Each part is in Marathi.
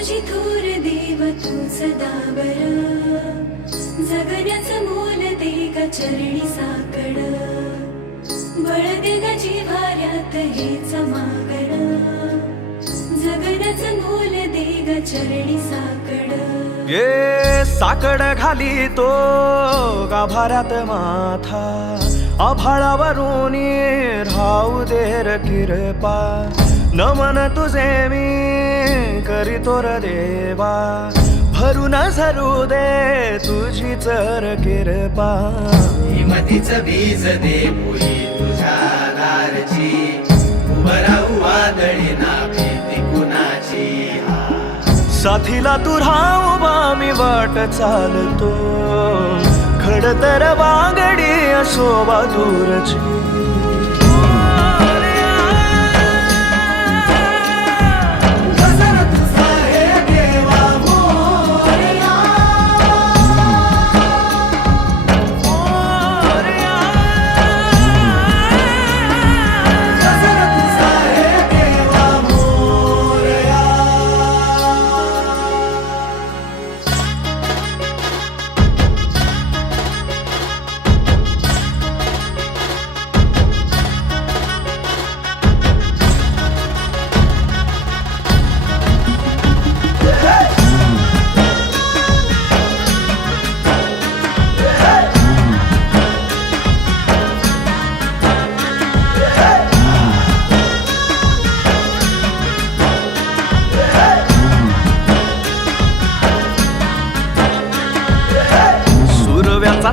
तुझी थोर देव तू सदावर जगण्याचं मोल दे ग चरणी साकड बळ दे ग जिव्हाऱ्यात हेच मागण जगण्याचं मोल दे ग चरणी साकड ये साकड घाली तो गाभाऱ्यात माथा आभाळावरून राहू दे र कृपा नमन तुझे मी करीतो र देवा भरून झरू दे तुझी चर कृपा हिमतीच बीज दे भुई तुझ्या दारची उभं राहू वादळी ना भीती कुणाची साथीला तू राहूबा मी वाट चालतो खडतर वागडी असोबा दूरची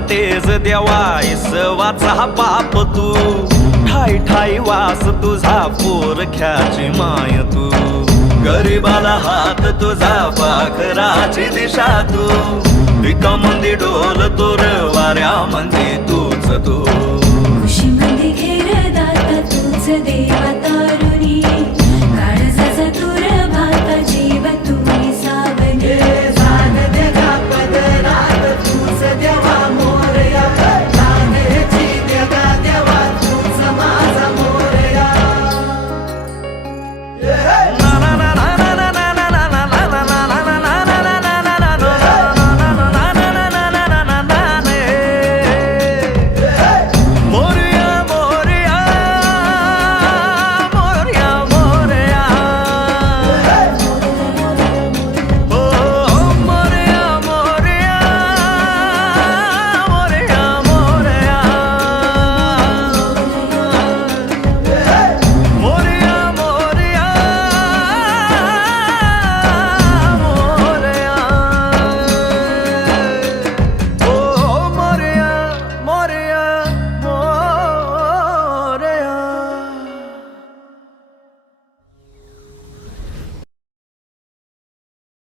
तेज देवा इसवाचा बाप तू ठाई ठाई वास तुझा पोरख्याची माय तू गरीबाला हात तुझा पाखराची दिशा तू पिका मंदी डोल तोर वाऱ्या मंदी तूच तू